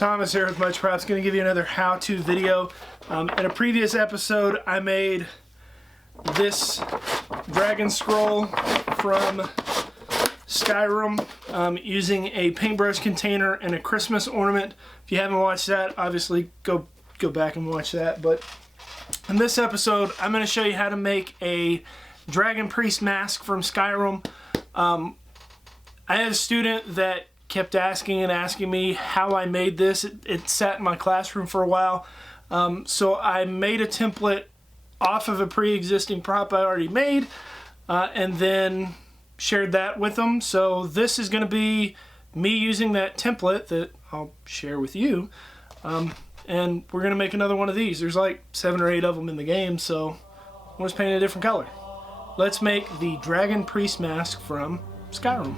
Thomas here with Much Props. Going to give you another how-to video. In a previous episode, I made this dragon scroll from Skyrim using a paintbrush container and a Christmas ornament. If you haven't watched that, obviously go back and watch that. But in this episode, I'm going to show you how to make a dragon priest mask from Skyrim. I had a student that kept asking me how I made this. It sat in my classroom for a while. So I made a template off of a pre-existing prop I already made and then shared that with them. So this is going to be me using that template that I'll share with you. And we're going to make another one of these. There's like 7 or 8 of them in the game, so we'll just paint a different color. Let's make the dragon priest mask from Skyrim.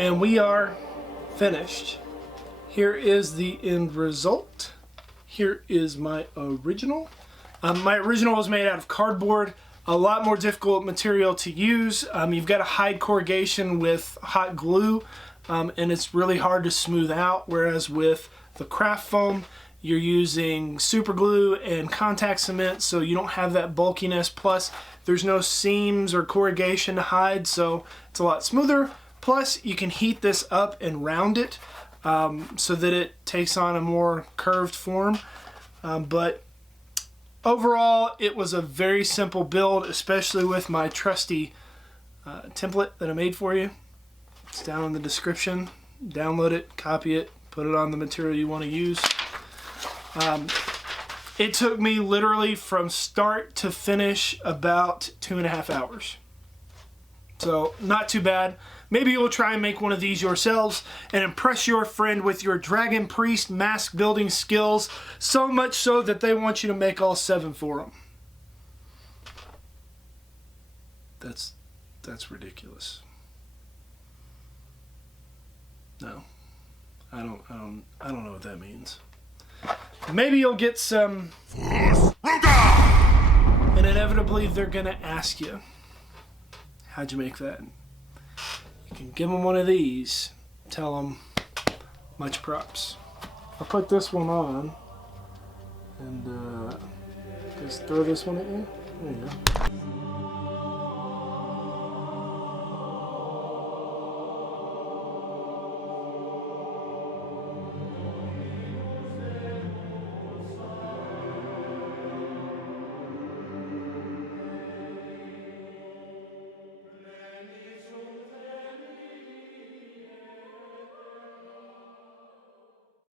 And we are finished. Here is the end result. Here is my original. My original was made out of cardboard, a lot more difficult material to use. You've got to hide corrugation with hot glue, and it's really hard to smooth out, whereas with the craft foam, you're using super glue and contact cement, so you don't have that bulkiness. Plus, there's no seams or corrugation to hide, so it's a lot smoother. Plus, you can heat this up and round it so that it takes on a more curved form. But overall, it was a very simple build, especially with my trusty template that I made for you. It's down in the description. Download it, copy it, put it on the material you want to use. It took me literally from start to finish about 2.5 hours. So not too bad. Maybe you'll try and make one of these yourselves and impress your friend with your dragon priest mask building skills, so much so that they want you to make all 7 for them. That's ridiculous. No. I don't know what that means. Maybe you'll get some, and inevitably they're gonna ask you, how'd you make that? You can give them one of these, tell them much props. I'll put this one on and just throw this one at you. There you go.